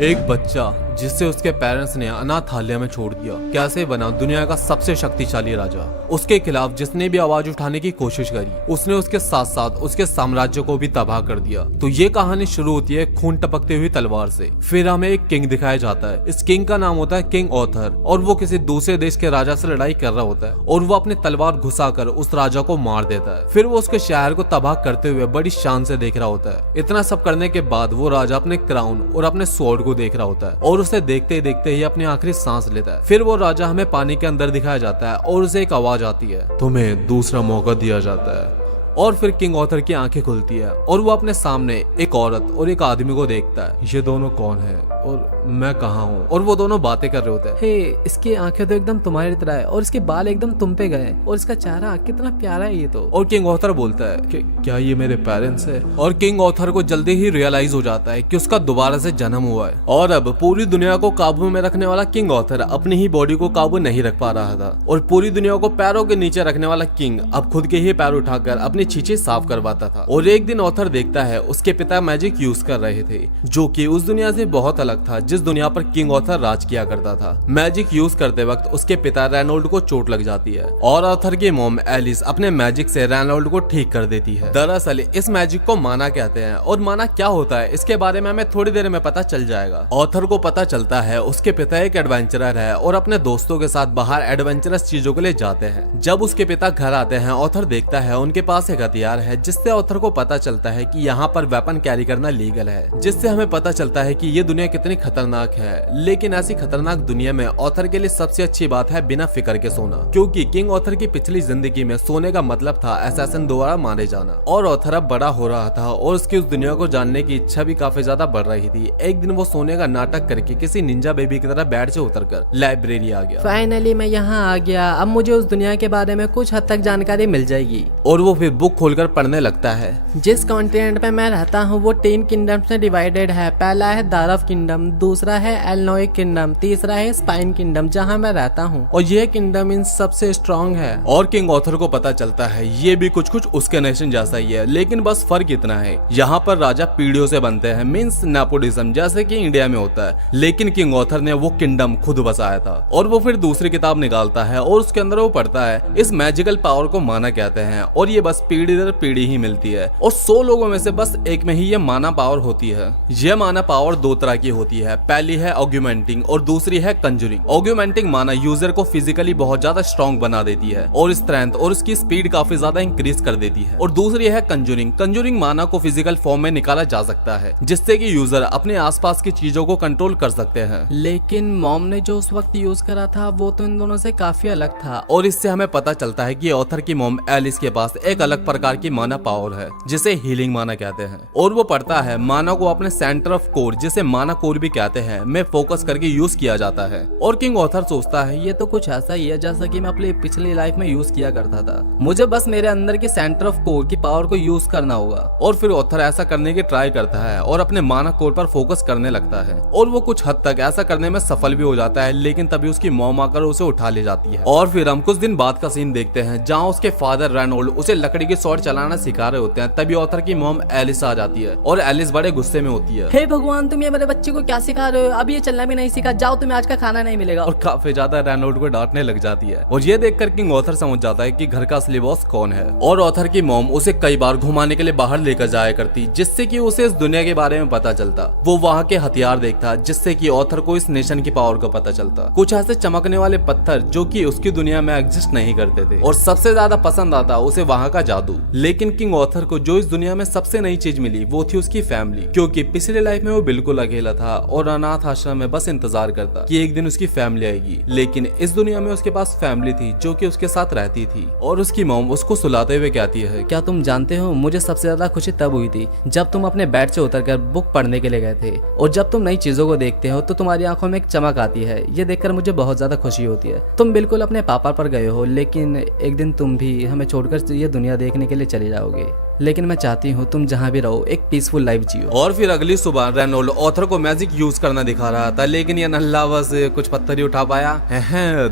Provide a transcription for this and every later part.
एक बच्चा जिसे उसके पेरेंट्स ने अनाथालय में छोड़ दिया कैसे बना दुनिया का सबसे शक्तिशाली राजा। उसके खिलाफ जिसने भी आवाज उठाने की कोशिश करी उसने उसके साथ साथ उसके साम्राज्य को भी तबाह कर दिया। तो ये कहानी शुरू होती है खून टपकती हुई तलवार से। फिर हमें एक किंग दिखाया जाता है। इस किंग का नाम होता है किंग ऑथर और वो किसी दूसरे देश के राजा से लड़ाई कर रहा होता है और वो अपनी तलवार घुसाकर उस राजा को मार देता है। फिर वो उसके शहर को तबाह करते हुए बड़ी शान से देख रहा होता है। इतना सब करने के बाद वो राजा अपने क्राउन और अपने स्वॉर्ड को देख रहा होता है और उसे देखते ही देखते ही अपनी आखिरी सांस लेता है। फिर वो राजा हमें पानी के अंदर दिखाया जाता है और उसे एक आवाज आती है, तुम्हें दूसरा मौका दिया जाता है। और फिर किंग ऑथर की आंखें खुलती है और वो अपने सामने एक औरत और एक आदमी को देखता है। ये दोनों कौन है और मैं कहाँ हूँ? और वो दोनों बातें कर रहे होते हैं। हे, इसकी आंखें तो एकदम तुम्हारी तरह है और इसके बाल एकदम तुम पे गए और इसका चेहरा कितना प्यारा है ये तो। और किंग ऑथर बोलता है कि क्या ये मेरे पेरेंट्स है? और किंग ऑथर को जल्दी ही रियलाइज हो जाता है कि उसका दोबारा से जन्म हुआ है। और अब पूरी दुनिया को काबू में रखने वाला किंग ऑथर अपनी ही बॉडी को काबू नहीं रख पा रहा था और पूरी दुनिया को पैरों के नीचे रखने वाला किंग अब खुद के ही पैर उठाकर अपनी छींचे साफ करवाता था। और एक दिन ऑथर देखता है उसके पिता मैजिक यूज कर रहे थे जो कि उस दुनिया से बहुत अलग था जिस दुनिया पर किंग ऑथर राज किया करता था। मैजिक यूज करते वक्त उसके पिता रेनोल्ड को चोट लग जाती है और ऑथर की मॉम एलिस अपने मैजिक से रेनोल्ड को ठीक कर देती है। दरअसल इस मैजिक को माना कहते हैं और माना क्या होता है इसके बारे में हमें थोड़ी देर में पता चल जाएगा। ऑथर को पता चलता है उसके पिता एक एडवेंचरर है और अपने दोस्तों के साथ बाहर एडवेंचरस चीजों के लिए जाते हैं। जब उसके पिता घर आते हैं ऑथर देखता है उनके पास एक हथियार है जिससे ऑथर को पता चलता है कि यहाँ पर वेपन कैरी करना लीगल है, जिससे हमें पता चलता है कि ये दुनिया कितनी खतरनाक है। लेकिन ऐसी खतरनाक दुनिया में ऑथर के लिए सबसे अच्छी बात है बिना फिक्र के सोना, क्योंकि किंग ऑथर की पिछली जिंदगी में सोने का मतलब था असैसिन द्वारा मारे जाना। और ऑथर अब बड़ा हो रहा था और उसकी उस दुनिया को जानने की इच्छा भी काफी ज्यादा बढ़ रही थी। एक दिन वो सोने का नाटक करके किसी निंजा बेबी की तरह बेड से उतरकर लाइब्रेरी आ गया। फाइनली मैं यहाँ आ गया, अब मुझे उस दुनिया के बारे में कुछ हद तक जानकारी मिल जाएगी। और वो फिर बुक खोलकर पढ़ने लगता है। जिस कॉन्टिनेंट पे मैं रहता हूँ वो 3 किंगडम्स में डिवाइडेड है। पहला है दारफ किंगडम, दूसरा है एलनोइक किंगडम, तीसरा है स्पाइन किंगडम जहाँ मैं रहता हूँ और यह किंगडम इन सबसे स्ट्रॉन्ग है। और किंग ऑथर को पता चलता है ये भी कुछ कुछ उसके नेशन जैसा ही है, लेकिन बस फर्क इतना है यहाँ पर राजा पीढ़ियों से बनते हैं, मींस नेपोटिज्म जैसे कि इंडिया में होता है। लेकिन किंग ऑथर ने वो किंगडम खुद बसाया था। और वो फिर दूसरी किताब निकालता है और उसके अंदर वो पढ़ता है इस मैजिकल पावर को माना कहते हैं और ये बस पीढ़ी दर पीढ़ी ही मिलती है और 100 लोगों में से बस एक में ही ये माना पावर होती है। यह माना पावर 2 तरह की होती है, पहली है ऑग्यूमेंटिंग और दूसरी है कंजूरिंग। ऑग्यूमेंटिंग माना यूजर को फिजिकली बहुत ज्यादा स्ट्रॉन्ग बना देती है और स्ट्रेंथ और उसकी स्पीड काफी ज्यादा इंक्रीज कर देती है। और दूसरी है कंजूरिंग। कंजूरिंग माना को फिजिकल फॉर्म में निकाला जा सकता है जिससे कि यूजर अपने आसपास की चीजों को कंट्रोल कर सकते हैं। लेकिन मॉम ने जो उस वक्त यूज करा था वो तो इन दोनों से काफी अलग था। और इससे हमें पता चलता है कि ऑथर की मॉम एलिस के पास एक अलग प्रकार की माना पावर है जिसे हीलिंग माना कहते हैं। और वो पढ़ता है माना को अपने सेंटर ऑफ कोर जिसे माना कोर भी कहते हैं में फोकस करके यूज किया जाता है। और किंग ऑथर सोचता है ये तो कुछ ऐसा ही है जैसा कि मैं अपनी पिछली लाइफ में यूज किया करता था, मुझे बस मेरे अंदर की सेंटर ऑफ कोर की पावर को यूज करना होगा। और फिर ऑथर ऐसा करने की ट्राई करता है और अपने माना कोर पर फोकस करने लगता है और वो कुछ हद तक ऐसा करने में सफल भी हो जाता है। लेकिन तभी उसकी मॉम आकर उसे उठा ले जाती है। और फिर हम कुछ दिन बाद का सीन देखते हैं जहाँ उसके फादर रेनोल्ड उसे लकड़ी की स्वॉर्ड चलाना सिखा रहे होते हैं। तभी ऑथर की मॉम एलिस आ जाती है और एलिस बड़े गुस्से में होती है। हे भगवान, तुम ये मेरे बच्चे को क्या सिखा रहे हो? अब ये चलना भी नहीं सीखा, जाओ तुम्हें आज का खाना नहीं मिलेगा। और काफी ज्यादा रेनोल्ड को डांटने लग जाती है। और ये देखकर किंग ऑथर समझ जाता है कि घर का असली बॉस कौन है। और ऑथर की मॉम उसे कई बार घुमाने के लिए बाहर लेकर जाया करती जिससे कि उसे इस दुनिया के बारे में पता चलता। वो वहाँ के हथियार देखता जिससे कि ऑथर को इस नेशन की पावर का पता चलता। कुछ ऐसे चमकने वाले पत्थर जो कि उसकी दुनिया में एग्जिस्ट नहीं करते थे। और सबसे ज्यादा पसंद आता उसे वहाँ का जादू। लेकिन किंग ऑथर को जो इस दुनिया में सबसे नई चीज मिली वो थी उसकी फैमिली, क्योंकि पिछले लाइफ में वो बिल्कुल अकेला था और अनाथ आश्रम में बस इंतजार करता कि एक दिन उसकी फैमिली आएगी। लेकिन इस दुनिया में उसके पास फैमिली थी जो कि उसके साथ रहती थी। और उसकी मॉम उसको सुलाते हुए कहती है, क्या तुम जानते हो मुझे सबसे ज्यादा खुशी तब हुई थी जब तुम अपने बेड से उतरकर बुक पढ़ने के लिए गए थे। और जब तुम नई चीजों को देखते हो तो तुम्हारी आंखों में एक चमक आती है, ये देखकर मुझे बहुत ज्यादा खुशी होती है। तुम बिल्कुल अपने पापा पर गए हो लेकिन एक दिन तुम भी हमें छोड़कर ये दुनिया देखने के लिए चले जाओगे। लेकिन मैं चाहती हूँ तुम जहाँ भी रहो एक पीसफुल लाइफ जियो। और फिर अगली सुबह रेनोल्ड ऑथर को मैजिक यूज करना दिखा रहा था, लेकिन ये नल्ला बस कुछ पत्थर ही उठा पाया।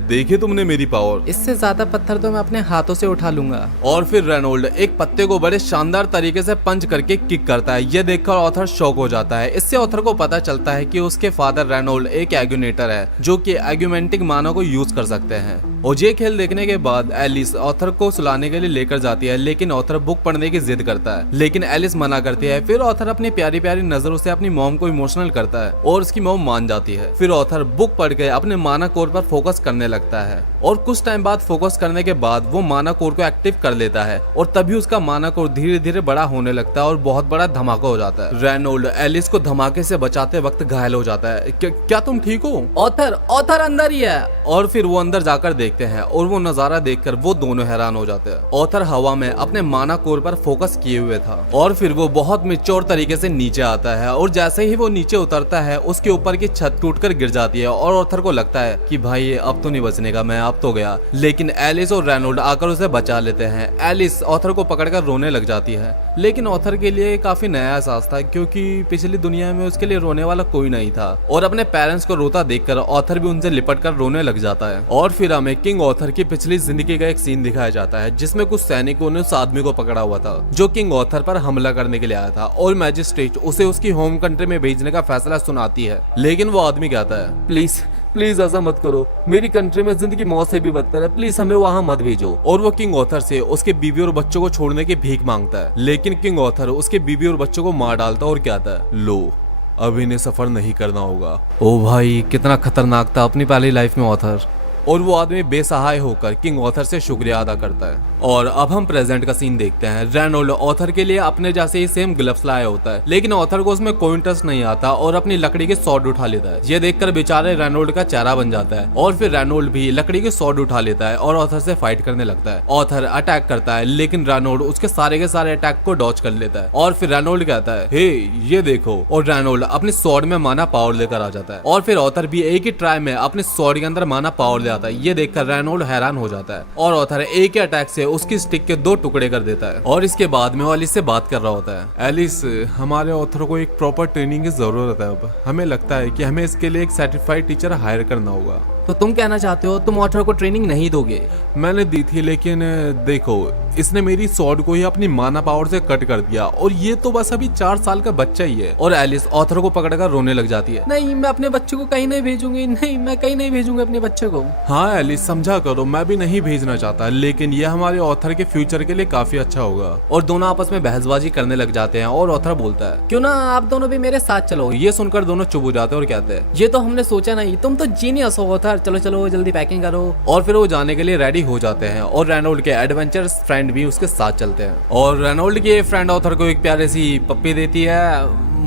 देखी तुमने मेरी पावर, इससे ज्यादा पत्थर तो मैं अपने हाथों से उठा लूंगा। और फिर रेनोल्ड एक पत्ते को बड़े शानदार तरीके से पंच करके किक करता है। यह देखकर ऑथर शॉक हो जाता है। इससे ऑथर को पता चलता है कि उसके फादर रेनोल्ड एक एग्यूनेटर है जो कि एग्यूमेंटिक माना को यूज कर सकते हैं। और ये खेल देखने के बाद एलिस ऑथर को सुलाने के लिए लेकर जाती है, लेकिन ऑथर बुक पढ़ने की जिद करता है, लेकिन एलिस मना करती है। फिर ऑथर अपनी प्यारी प्यारी नजरों से अपनी मॉम को इमोशनल करता है और उसकी मॉम मान जाती है। फिर ऑथर बुक पढ़ के अपने माना कोर पर फोकस करने लगता है और कुछ टाइम बाद फोकस करने के बाद वो माना कोर को एक्टिव कर लेता है और तभी उसका माना कोर धीरे धीरे बड़ा होने लगता है और बहुत बड़ा धमाका हो जाता है। रेनोल्ड एलिस को धमाके से बचाते वक्त घायल हो जाता है। क्या तुम ठीक हो? ऑथर अंदर ही है। और फिर वो अंदर जाकर देखते हैं और वो नजारा देखकर वो दोनों हैरान हो जाते हैं। ऑथर हवा में अपने माना कोर पर फोकस किए हुए था और फिर वो बहुत मैच्योर तरीके से नीचे आता है और जैसे ही वो नीचे उतरता है उसके ऊपर की छत टूटकर गिर जाती है और ऑथर को लगता है कि भाई ये अब तो नहीं बचने का, मैं अब तो गया। लेकिन एलिस और रेनोल्ड आकर उसे बचा लेते हैं। एलिस ऑथर को पकड़कर रोने लग जाती है, लेकिन ऑथर के लिए काफी नया एहसास था क्योंकि पिछली दुनिया में उसके लिए रोने वाला कोई नहीं था। और अपने पेरेंट्स को रोता देखकर ऑथर भी उनसे लिपट कर रोने लग जाता है। और फिर हमें किंग ऑथर की पिछली जिंदगी का एक सीन दिखाया जाता है जिसमें कुछ सैनिकों ने उस आदमी को पकड़ा हुआ था जो किंग ऑथर पर हमला करने के लिए आया था और मैजिस्ट्रेट उसे उसकी होम कंट्री में भेजने का फैसला सुनाती है। लेकिन वो आदमी कहता है, प्लीज ऐसा मत करो, मेरी कंट्री में जिंदगी मौत से भी बदतर है, प्लीज हमें वहाँ मत भेजो। और वो किंग ऑथर से उसके बीवी और बच्चों को छोड़ने की भीख मांगता है, लेकिन किंग ऑथर उसके बीवी और बच्चों को मार डालता है और कहता है, लो अब इन्हें सफर नहीं करना होगा। ओ भाई कितना खतरनाक था अपनी पहली लाइफ में ऑथर। और वो आदमी बेसहाय होकर किंग ऑथर से शुक्रिया अदा करता है। और अब हम प्रेजेंट का सीन देखते हैं। रेनोल्ड ऑथर के लिए अपने जैसे ही सेम ग्लव्स लाया होता है, लेकिन ऑथर को उसमें कोई इंटरेस्ट नहीं आता और अपनी लकड़ी के सॉर्ड उठा लेता है। ये देखकर बेचारे रेनोल्ड का चेहरा बन जाता है और फिर रेनोल्ड भी लकड़ी के सॉर्ड उठा लेता है और ऑथर से फाइट करने लगता है। ऑथर अटैक करता है, लेकिन रेनोल्ड उसके सारे अटैक को डॉज कर लेता है। और फिर रेनोल्ड कहता है, हे ये देखो, और रेनोल्ड अपने सॉर्ड में माना पावर लेकर आ जाता है। और फिर ऑथर भी एक ही ट्राई में अपने सॉर्ड के अंदर माना पावर ले आता है। ये देखकर रेनोल्ड हैरान हो जाता है और ऑथर एक ही अटैक से उसकी स्टिक के 2 टुकड़े कर देता है। और इसके बाद में वो एलिस से बात कर रहा होता है। एलिस, हमारे ऑथर को एक प्रॉपर ट्रेनिंग की जरूरत है। अब हमें लगता है कि हमें इसके लिए एक सर्टिफाइड टीचर हायर करना होगा। तो तुम कहना चाहते हो तुम ऑथर को ट्रेनिंग नहीं दोगे? मैंने दी थी, लेकिन देखो इसने मेरी सॉर्ड को ही अपनी माना पावर से कट कर दिया और ये तो बस अभी 4 साल का बच्चा ही है। और एलिस ऑथर को पकड़कर रोने लग जाती है। नहीं, मैं अपने बच्चे को कहीं नहीं भेजूंगी, नहीं मैं कहीं नहीं भेजूंगी अपने बच्चे को। हाँ एलिस समझा करो, मैं भी नहीं भेजना चाहता, लेकिन यह हमारे ऑथर के फ्यूचर के लिए काफी अच्छा होगा। और दोनों आपस में बहसबाजी करने लग जाते हैं और ऑथर बोलता है, क्यों ना आप दोनों भी मेरे साथ चलो। ये सुनकर दोनों चुप हो जाते हैं और कहते हैं, ये तो हमने सोचा नहीं, तुम तो जीनियस हो ऑथर, चलो चलो जल्दी पैकिंग करो। और फिर वो जाने के लिए रेडी हो जाते हैं और रेनोल्ड के एडवेंचरस फ्रेंड भी उसके साथ चलते हैं। और रेनोल्ड की फ्रेंड ऑथर को एक प्यारी सी पप्पी देती है।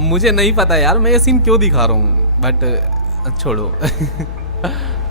मुझे नहीं पता यार मैं ये सीन क्यों दिखा रहा हूँ, बट छोड़ो।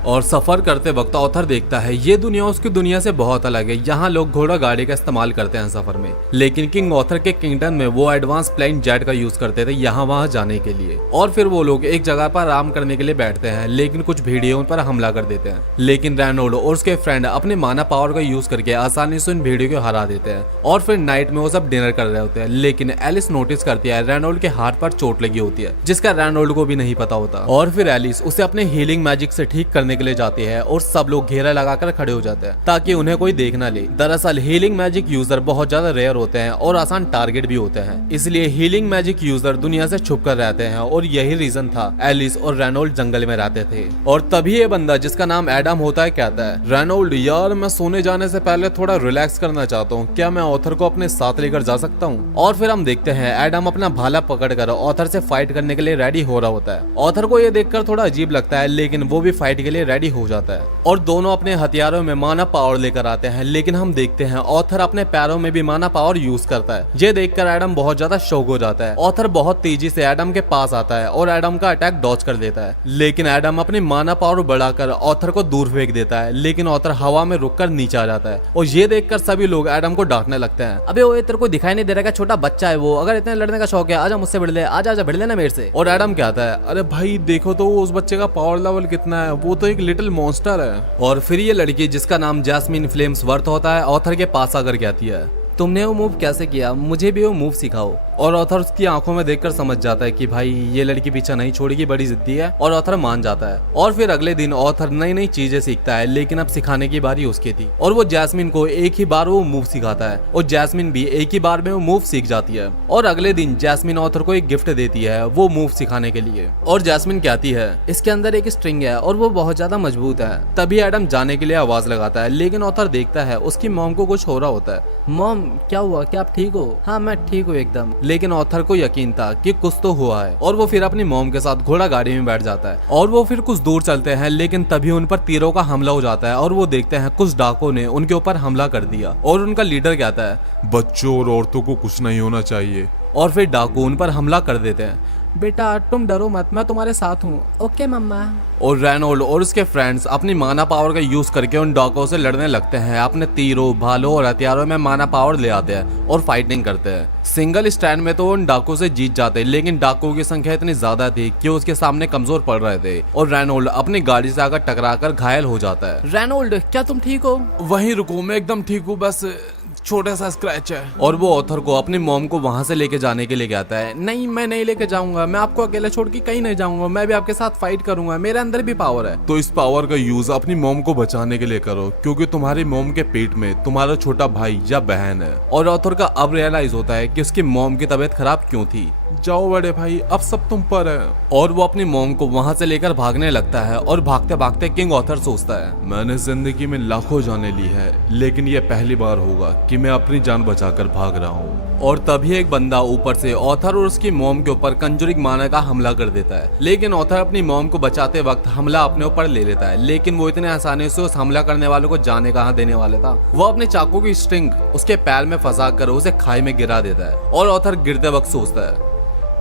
और सफर करते वक्त ऑथर देखता है ये दुनिया उसकी दुनिया से बहुत अलग है। यहाँ लोग घोड़ा गाड़ी का इस्तेमाल करते हैं सफर में, लेकिन किंग ऑथर के किंगडम में वो एडवांस प्लेन जेट का यूज करते थे यहाँ वहाँ जाने के लिए। और फिर वो लोग एक जगह पर आराम करने के लिए बैठते हैं, लेकिन कुछ भेड़ियों पर हमला कर देते हैं। लेकिन रेनोल्ड और उसके फ्रेंड अपने माना पावर का यूज करके आसानी से उन भेड़ियों को हरा देते हैं। और फिर नाइट में वो सब डिनर कर रहे होते हैं, लेकिन एलिस नोटिस करती है रेनोल्ड के हाथ पर चोट लगी होती है जिसका रेनोल्ड को भी नहीं पता होता। और फिर एलिस उसे अपने हीलिंग मैजिक से ठीक करने के लिए जाती है और सब लोग घेरा लगाकर खड़े हो जाते हैं ताकि उन्हें कोई देख ना ले। दरअसल हीलिंग मैजिक यूजर बहुत ज्यादा रेयर होते हैं और आसान टारगेट भी होते हैं, इसलिए हीलिंग मैजिक यूजर दुनिया से छुप कर रहते हैं। और यही रीजन था एलिस और रेनोल्ड जंगल में रहते थे। और तभी ये बंदा जिसका नाम एडम होता है कहता है, रेनोल्ड यार मैं सोने जाने से पहले थोड़ा रिलैक्स करना चाहता हूँ, क्या मैं ऑथर को अपने साथ लेकर जा सकता हूँ? और फिर हम देखते हैं एडम अपना भाला पकड़कर ऑथर से फाइट करने के लिए रेडी हो रहा होता है। ऑथर को ये देखकर थोड़ा अजीब लगता है, लेकिन वो भी फाइट के लिए रेडी हो जाता है और दोनों अपने हथियारों में माना पावर लेकर आते हैं। लेकिन हम देखते हैं ऑथर अपने पैरों में भी माना पावर यूज करता है। ये देखकर एडम बहुत ज्यादा शॉक हो जाता है। ऑथर बहुत तेजी से एडम के पास आता है और एडम का अटैक डॉज कर देता है, लेकिन एडम अपनी माना पावर बढ़ाकर ऑथर को दूर फेंक देता है। लेकिन ऑथर हवा में रुककर नीचे आ जाता है और ये देखकर सभी लोग एडम को डांटने लगते हैं। अबे वो तेरे को दिखाई नहीं दे रहा, छोटा बच्चा है वो, अगर इतने लड़ने का शौक है आजा मुझसे भिड़ ले, आजा भिड़ लेना मेरे से। और एडम कहता है, अरे भाई देखो तो उस बच्चे का पावर लेवल कितना है, वो तो एक लिटिल मॉन्स्टर है। और फिर ये लड़की जिसका नाम जैस्मिन फ्लेम्सवर्थ होता है ऑथर के पास आकर कहती है, तुमने वो मूव कैसे किया, मुझे भी वो मूव सिखाओ। और ऑथर उसकी आंखों में देखकर समझ जाता है कि भाई ये लड़की पीछा नहीं छोड़ेगी, बड़ी जिद्दी है, और ऑथर मान जाता है। और फिर अगले दिन ऑथर नई नई चीजें सीखता है, लेकिन अब सिखाने की बारी उसकी थी और वो जैस्मिन को एक ही बार वो मूव सिखाता है और जैस्मिन भी एक ही बार में वो मूव सीख जाती है। और अगले दिन जैस्मिन ऑथर को एक गिफ्ट देती है वो मूव सिखाने के लिए। और जैस्मिन कहती है इसके अंदर एक स्ट्रिंग है और वो बहुत ज्यादा मजबूत है। तभी एडम जाने के लिए आवाज लगाता है, लेकिन ऑथर देखता है उसकी मॉम को कुछ हो रहा होता है। मॉम क्या हुआ, क्या आप ठीक हो? हाँ मैं ठीक हूँ एकदम। लेकिन ऑथर को यकीन था कि कुछ तो हुआ है और वो फिर अपनी मॉम के साथ घोड़ा गाड़ी में बैठ जाता है और वो फिर कुछ दूर चलते हैं। लेकिन तभी उन पर तीरों का हमला हो जाता है और वो देखते हैं कुछ डाकुओं ने उनके ऊपर हमला कर दिया। और उनका लीडर कहता है बच्चों और औरतों को कुछ नहीं होना चाहिए। और फिर डाकू उन पर हमला कर देते हैं। बेटा तुम डरो मत, मैं तुम्हारे साथ हूँ। ओके मम्मा। और रेनोल्ड और उसके फ्रेंड्स अपनी माना पावर का यूज करके उन डाकुओं से लड़ने लगते हैं। अपने तीरों, भालों और हथियारों में माना पावर ले आते हैं और फाइटिंग करते हैं। सिंगल स्टैंड में तो वो उन डाकुओं से जीत जाते, लेकिन डाकुओं की संख्या इतनी ज्यादा थी कि उसके सामने कमजोर पड़ रहे थे और रेनोल्ड अपनी गाड़ी से आकर टकराकर घायल हो जाता है। रेनोल्ड क्या तुम ठीक हो? वहीं रुको, मैं एकदम ठीक हूँ, बस छोटा सा स्क्रैच है। और वो ऑथर को अपनी मॉम को वहां से लेके जाने के लिए कहता है। नहीं मैं नहीं लेके जाऊंगा, मैं आपको अकेले छोड़ के कहीं नहीं जाऊंगा, मैं भी आपके साथ फाइट करूंगा, मेरे अंदर भी पावर है। तो इस पावर का यूज अपनी मॉम को बचाने के लिए करो, क्योंकि तुम्हारी मॉम के पेट में तुम्हारा छोटा भाई या बहन है। और ऑथर का अब रियलाइज होता है कि उसकी मॉम की तबीयत खराब क्यों थी। जाओ बड़े भाई, अब सब तुम पर है। और वो अपनी मॉम को वहां से लेकर भागने लगता है और भागते भागते किंग ऑथर सोचता है मैंने जिंदगी में लाखों जानें ली है, लेकिन ये पहली बार होगा कि मैं अपनी जान बचाकर भाग रहा हूँ। और तभी एक बंदा ऊपर से ऑथर और उसकी मॉम के ऊपर कंजूरिंग माना का हमला कर देता है। लेकिन ऑथर अपनी मॉम को बचाते वक्त हमला अपने ऊपर ले लेता है, लेकिन वो इतने आसानी से उस हमला करने वालों को जाने कहाँ देने वाला था। वो अपने चाकू की स्ट्रिंग उसके पैर में फंसा कर उसे खाई में गिरा देता है और ऑथर गिरते वक्त सोचता है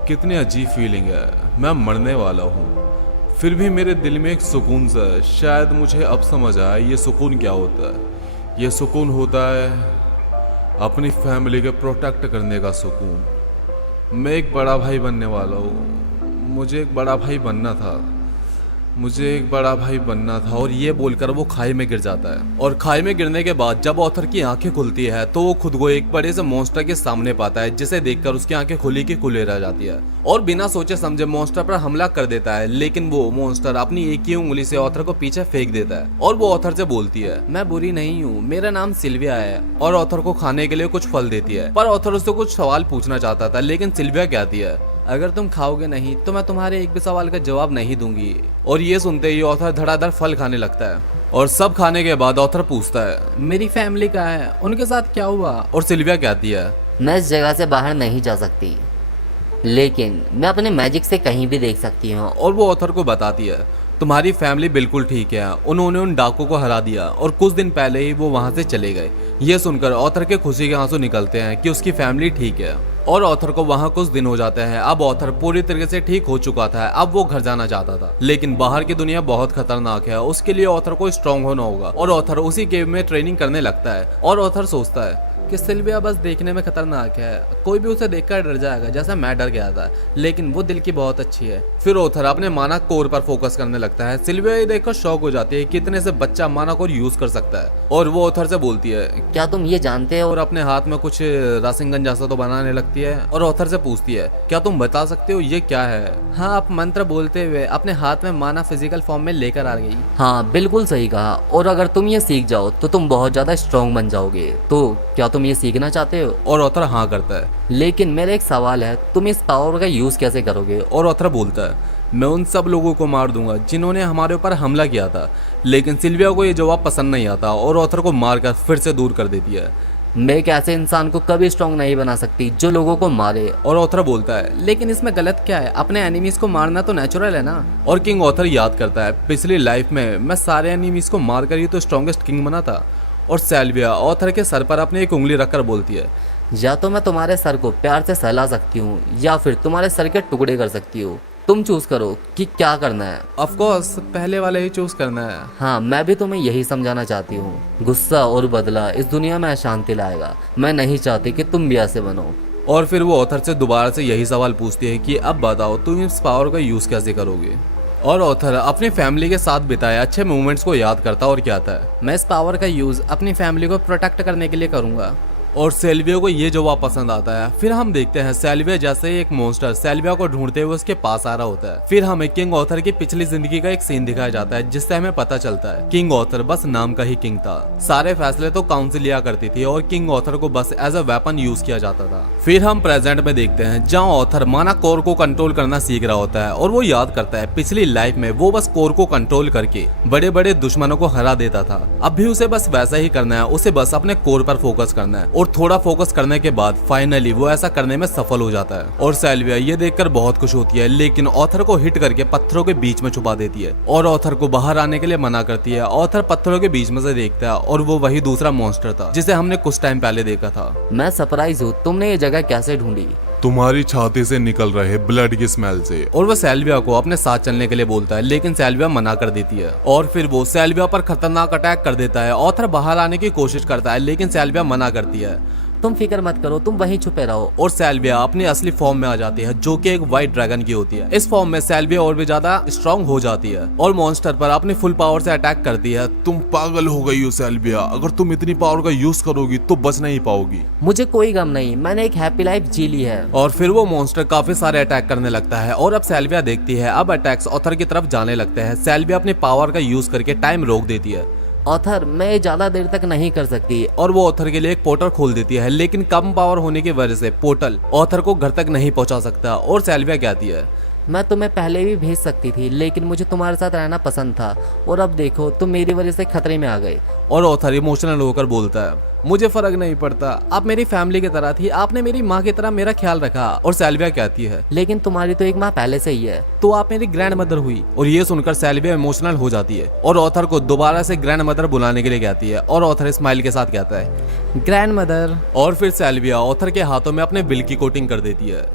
कितनी अजीब फीलिंग है, मैं मरने वाला हूँ, फिर भी मेरे दिल में एक सुकून सा है। शायद मुझे अब समझ आया ये सुकून क्या होता है। ये सुकून होता है अपनी फैमिली के प्रोटेक्ट करने का सुकून। मैं एक बड़ा भाई बनने वाला हूँ, मुझे एक बड़ा भाई बनना था, मुझे एक बड़ा भाई बनना था। और ये बोलकर वो खाई में गिर जाता है। और खाई में गिरने के बाद जब ऑथर की आंखें खुलती है तो वो खुद को एक बड़े से मॉन्स्टर के सामने पाता है, जिसे देखकर उसकी आंखें खुली की खुली रह जाती है और बिना सोचे समझे मॉन्स्टर पर हमला कर देता है। लेकिन वो मॉन्स्टर अपनी एक ही उंगली से ऑथर को पीछे फेंक देता है और वो ऑथर से बोलती है मैं बुरी नहीं हूँ, मेरा नाम सिल्विया है। और ऑथर को खाने के लिए कुछ फल देती है। पर ऑथर उससे कुछ सवाल पूछना चाहता था, लेकिन सिल्विया कहती है अगर तुम खाओगे नहीं तो मैं तुम्हारे एक भी सवाल का जवाब नहीं दूंगी। और ये सुनते ही ऑथर धड़ाधड़ फल खाने लगता है। और सब खाने के बाद ऑथर पूछता है मेरी फैमिली कहाँ है, उनके साथ क्या हुआ? और सिल्विया कहती है मैं इस जगह से बाहर नहीं जा सकती, लेकिन मैं अपने मैजिक से कहीं भी देख सकती हूँ। और वो ऑथर को बताती है तुम्हारी फैमिली बिल्कुल ठीक है, उन्होंने उन डाकू को हरा दिया और कुछ दिन पहले ही वो वहां से चले गए। ये सुनकर ऑथर के खुशी के आंसू निकलते हैं कि उसकी फैमिली ठीक है। और ऑथर को वहां कुछ दिन हो जाते हैं। अब ऑथर पूरी तरीके से ठीक हो चुका था, अब वो घर जाना चाहता था, लेकिन बाहर की दुनिया बहुत खतरनाक है, उसके लिए ऑथर को स्ट्रांग होना होगा। और ऑथर उसी केव में ट्रेनिंग करने लगता है। और ऑथर सोचता है कि सिल्विया बस देखने में खतरनाक है, कोई भी उसे देखकर डर जाएगा जैसा मैं डर गया था, लेकिन वो दिल की बहुत अच्छी है। फिर ऑथर अपने माना कोर पर फोकस करने लगता है। सिल्विया ये देखकर शॉक हो जाती है कि इतने से बच्चा माना कोर यूज कर सकता है। और वो ऑथर से बोलती है क्या तुम ये जानते हो? और अपने हाथ में कुछ रासिंगन जैसा तो बनाने लगती है और ऑथर से पूछती है क्या तुम बता सकते हो ये क्या है? हाँ, आप मंत्र बोलते हुए अपने हाथ में माना फिजिकल फॉर्म में लेकर आ गई। हाँ बिल्कुल सही कहा। और अगर तुम ये सीख जाओ तो तुम बहुत ज्यादा स्ट्रांग बन जाओगे। तो क्या तुम ये सीखना चाहते हो? और ऑथर हाँ करता है। लेकिन मेरा एक सवाल है, तुम इस पावर का यूज कैसे करोगे? और ऑथर बोलता है मैं उन सब लोगों को मार दूंगा जिन्होंने हमारे ऊपर हमला किया था। लेकिन सिल्विया को ये जवाब पसंद नहीं आता और ऑथर को मारकर फिर से दूर कर देती है। मैं एक ऐसे इंसान को कभी स्ट्रांग नहीं बना सकती जो लोगों को मारे। और ऑथर बोलता है लेकिन इसमें गलत क्या है, अपने एनिमीज को मारना तो नेचुरल है ना। और किंग ऑथर याद करता है पिछली लाइफ में मैं सारे एनिमीज को मारकर ही तो स्ट्रॉन्गेस्ट किंग बना था। और सिल्विया ऑथर के सर पर अपनी एक उंगली रखकर बोलती है या तो मैं तुम्हारे सर को प्यार से सहला सकती हूँ या फिर तुम्हारे सर के टुकड़े कर सकती हूँ, तुम चूज करो कि क्या करना है। ऑफ कोर्स पहले वाले ही चूज करना है। हाँ मैं भी तुम्हें यही समझाना चाहती हूँ, गुस्सा और बदला इस दुनिया में अशांति लाएगा। मैं नहीं चाहती कि तुम भी ऐसे बनो। और फिर वो ऑथर से दोबारा से यही सवाल पूछती है कि अब बताओ तुम इस पावर का यूज कैसे करोगे? और ऑथर अपनी फैमिली के साथ बिताए अच्छे मोमेंट्स को याद करता और कहता है मैं इस पावर का यूज अपनी फैमिली को प्रोटेक्ट करने के लिए करूंगा। और सेल्विया को ये जवाब पसंद आता है। फिर हम देखते हैं सेल्विया जैसे ही एक मॉन्स्टर सेल्विया को ढूंढते हुए उसके पास आ रहा होता है। फिर हमें किंग ऑथर की पिछली जिंदगी का एक सीन दिखाया जाता है जिससे हमें पता चलता है किंग ऑथर बस नाम का ही किंग था। सारे फैसले तो काउंसिल लिया करती थी और किंग ऑथर को बस एज अ वेपन यूज किया जाता था। फिर हम प्रेजेंट में देखते हैं जहाँ ऑथर माना कोर को कंट्रोल करना सीख रहा होता है और वो याद करता है पिछली लाइफ में वो बस कोर को कंट्रोल करके बड़े बड़े दुश्मनों को हरा देता था। अब भी उसे बस वैसा ही करना है, उसे बस अपने कोर पर फोकस करना है और थोड़ा फोकस करने के बाद फाइनली वो ऐसा करने में सफल हो जाता है। और सेल्विया ये देखकर बहुत खुश होती है लेकिन ऑथर को हिट करके पत्थरों के बीच में छुपा देती है और ऑथर को बाहर आने के लिए मना करती है। ऑथर पत्थरों के बीच में से देखता है और वो वही दूसरा मॉन्स्टर था जिसे हमने कुछ टाइम पहले देखा था। मैं सरप्राइज हूँ, तुमने ये जगह कैसे ढूंढी? तुम्हारी छाती से निकल रहे ब्लड की स्मेल से। और वो सेल्विया को अपने साथ चलने के लिए बोलता है लेकिन सेल्विया मना कर देती है और फिर वो सेल्विया पर खतरनाक अटैक कर देता है। ऑथर बाहर आने की कोशिश करता है लेकिन सेल्विया मना करती है। तुम फिक्र मत करो, तुम वहीं छुपे रहो। और सेल्विया अपनी असली फॉर्म में आ जाती है जो कि एक व्हाइट ड्रैगन की होती है। इस फॉर्म में सेल्विया और भी ज्यादा स्ट्रांग हो जाती है और मॉन्स्टर पर अपनी फुल पावर से अटैक करती है। तुम पागल हो गई हो सेल्विया, अगर तुम इतनी पावर का यूज करोगी तो बच नहीं पाओगी। मुझे कोई गम नहीं, मैंने एक हैप्पी लाइफ जी ली है। और फिर वो मॉन्स्टर काफी सारे अटैक करने लगता है और अब सेल्विया देखती है अब अटैक्स ऑथर की तरफ जाने लगते हैं। सेल्विया अपनी पावर का यूज करके टाइम रोक देती है ऑथर, मैं ये ज्यादा देर तक नहीं कर सकती। और वो ऑथर के लिए एक पोर्टल खोल देती है लेकिन कम पावर होने की वजह से पोर्टल ऑथर को घर तक नहीं पहुंचा सकता। और सेल्विया कहती है मैं तुम्हें पहले भी भेज सकती थी लेकिन मुझे तुम्हारे साथ रहना पसंद था और अब देखो तुम मेरी वजह से खतरे में आ गए। और ऑथर इमोशनल होकर बोलता है मुझे फर्क नहीं पड़ता, आप मेरी फैमिली की तरह थी, आपने मेरी माँ की तरह मेरा ख्याल रखा। और सेल्विया कहती है लेकिन तुम्हारी तो एक माँ पहले से ही है। तो आप मेरी ग्रैंड मदर हुई। और ये सुनकर सेल्विया इमोशनल हो जाती है और ऑथर को दोबारा से ग्रैंड मदर बुलाने के लिए कहती है और ऑथर स्माइल के साथ कहता है ग्रैंड मदर। और फिर सेल्विया ऑथर के हाथों में अपने बिल की कोटिंग कर देती है।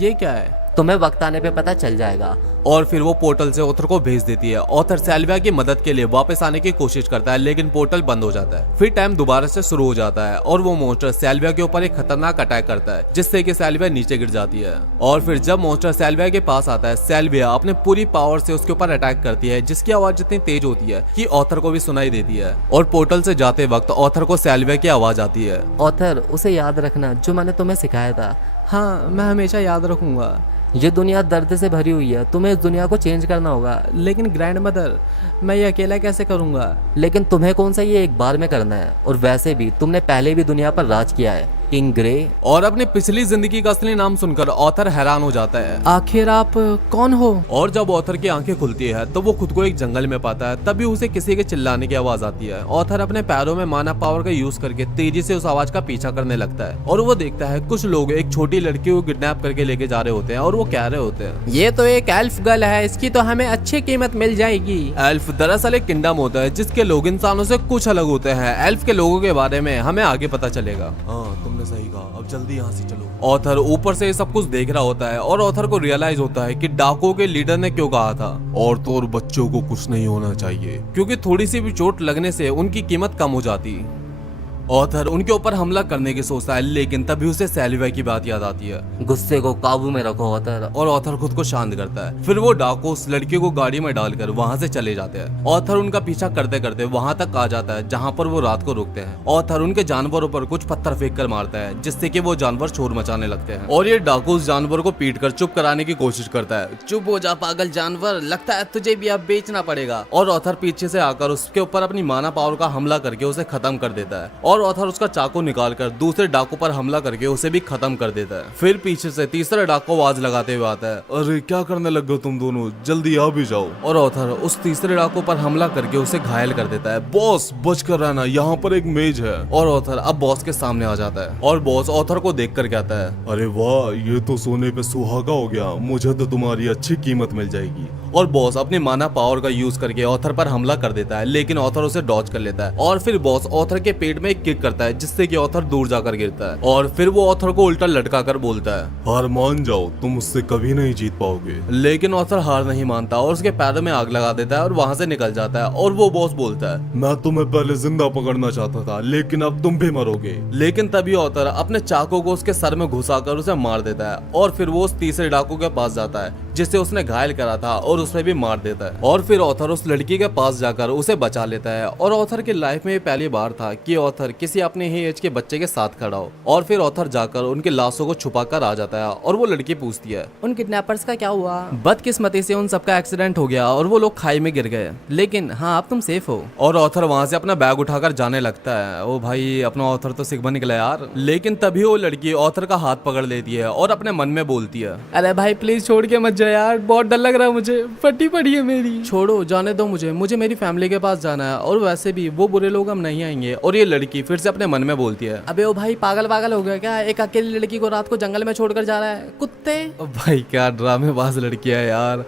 ये क्या है? तुम्हें वक्त आने पे पता चल जाएगा। और फिर वो पोर्टल से ऑथर को भेज देती है। ऑथर सेल्विया की मदद के लिए वापस आने की कोशिश करता है लेकिन पोर्टल बंद हो जाता है। फिर टाइम दोबारा से शुरू हो जाता है और वो मॉन्स्टर सेल्विया के ऊपर एक खतरनाक अटैक करता है जिससे कि सेल्विया नीचे गिर जाती है। और फिर जब मॉन्स्टर सेल्विया के पास आता है सेल्विया अपने पूरी पावर से उसके ऊपर अटैक करती है जिसकी आवाज इतनी तेज होती है कि ऑथर को भी सुनाई देती है। और पोर्टल से जाते वक्त ऑथर को सेल्विया की आवाज आती है ऑथर, उसे याद रखना जो मैंने तुम्हें सिखाया था। हाँ, मैं हमेशा याद रखूंगा। ये दुनिया दर्द से भरी हुई है, तुम्हें इस दुनिया को चेंज करना होगा। लेकिन ग्रैंड मदर, मैं ये अकेला कैसे करूंगा? लेकिन तुम्हें कौन सा ये एक बार में करना है, और वैसे भी तुमने पहले भी दुनिया पर राज किया है, किंग ग्रे। और अपनी पिछली जिंदगी का असली नाम सुनकर ऑथर हैरान हो जाता है। आखिर आप कौन हो? और जब ऑथर की आंखें खुलती है तो वो खुद को एक जंगल में पाता है। तभी उसे किसी के चिल्लाने की आवाज आती है। ऑथर अपने पैरों में माना पावर का यूज करके तेजी से उस आवाज का पीछा करने लगता है और वो देखता है कुछ लोग एक छोटी लड़की को किडनैप करके लेके जा रहे होते हैं और वो कह रहे होते हैं ये तो एक एल्फ गर्ल है, इसकी तो हमें अच्छी कीमत मिल जाएगी। एल्फ दरअसल एक किंगडम होता है जिसके लोग इंसानों से कुछ अलग होते हैं। एल्फ के लोगों के बारे में हमें आगे पता चलेगा। हाँ तुमने सही कहा, अब जल्दी यहाँ से चलो। ऑथर ऊपर से ये सब कुछ देख रहा होता है और ऑथर को रियलाइज होता है कि डाकुओं के लीडर ने क्यों कहा था औरतों और बच्चों को कुछ नहीं होना चाहिए, क्योंकि थोड़ी सी भी चोट लगने से उनकी कीमत कम हो जाती। ऑथर उनके ऊपर हमला करने की सोचता है लेकिन तभी उसे सेल्विया की बात याद आती है। गुस्से को काबू में रखो ऑथर। और ऑथर खुद को शांत करता है। फिर वो डाकू उस लड़की को गाड़ी में डालकर वहां से चले जाते हैं। ऑथर उनका पीछा करते करते वहां तक आ जाता है जहां पर वो रात को रुकते हैं। ऑथर उनके जानवरों पर कुछ पत्थर फेंक कर मारता है जिससे कि वो जानवर शोर मचाने लगते हैं और ये डाकू उस जानवर को पीट कर चुप कराने की कोशिश करता है। चुप हो जा पागल जानवर, लगता है तुझे भी अब बेचना पड़ेगा। और ऑथर पीछे से आकर उसके ऊपर अपनी माना पावर का हमला करके उसे खत्म कर देता है और ऑथर उसका चाकू निकालकर दूसरे डाकू पर हमला करके उसे भी खत्म कर देता है। फिर पीछे से तीसरा डाकू आवाज लगाते हुए आता है, अरे क्या करने लग गए तुम दोनों, जल्दी आ भी जाओ। और ऑथर उस तीसरे डाकू पर हमला करके उसे घायल कर देता है। बॉस बच कर रहना, यहाँ पर एक मेज है। और ऑथर अब बॉस के सामने आ जाता है और बॉस ऑथर को देखकर कहता है, अरे वाह, ये तो सोने पे सुहागा हो गया, मुझे तो तुम्हारी अच्छी कीमत मिल जाएगी। और बॉस अपनी माना पावर का यूज करके ऑथर पर हमला कर देता है लेकिन ऑथर उसे डॉज कर लेता है। और फिर बॉस ऑथर के पेट में एक किक करता है जिससे कि ऑथर दूर जाकर गिरता है। और फिर वो ऑथर को उल्टा लटका कर बोलता है, हार मान जाओ, तुम उससे कभी नहीं जीत पाओगे। लेकिन ऑथर हार नहीं मानता और उसके पैरों में आग लगा देता है और वहां से निकल जाता है। और वो बॉस बोलता है, मैं तुम्हें पहले जिंदा पकड़ना चाहता था लेकिन अब तुम भी मरोगे। लेकिन तभी ऑथर अपने चाकू को उसके सर में घुसाकर उसे मार देता है। और फिर वो उस तीसरे डाकू के पास जाता है जिसे उसने घायल करा था और उसे भी मार देता है। और फिर ऑथर उस लड़की के पास जाकर उसे बचा लेता है। और ऑथर की लाइफ में ये पहली बार था कि ऑथर किसी अपने ही एज के बच्चे के साथ खड़ा हो। और फिर ऑथर जाकर उनकी लाशों को छुपा कर आ जाता है और वो लड़की पूछती है उन किडनैपर्स का क्या हुआ? बदकिस्मती से उन सबका एक्सीडेंट हो गया और वो लोग खाई में गिर गए, लेकिन हाँ अब तुम सेफ हो। और ऑथर वहां से अपना बैग उठाकर जाने लगता है। ओ भाई, अपना ऑथर तो सिग्मा निकला यार। लेकिन तभी वो लड़की ऑथर का हाथ पकड़ लेती है और अपने मन में बोलती है अरे भाई प्लीज छोड़ के मत जा यार, बहुत डर लग रहा है मुझे, फटी पड़ी है मेरी। छोड़ो, जाने दो मुझे मेरी फैमिली के पास जाना है, और वैसे भी वो बुरे लोग हम नहीं आएंगे। और ये लड़की फिर से अपने मन में बोलती है अबे ओ भाई, पागल हो गया क्या? एक अकेली लड़की को रात को जंगल में छोड़कर जा रहा है, कुत्ते। "ओ भाई क्या ड्रामेबाज लड़की है यार।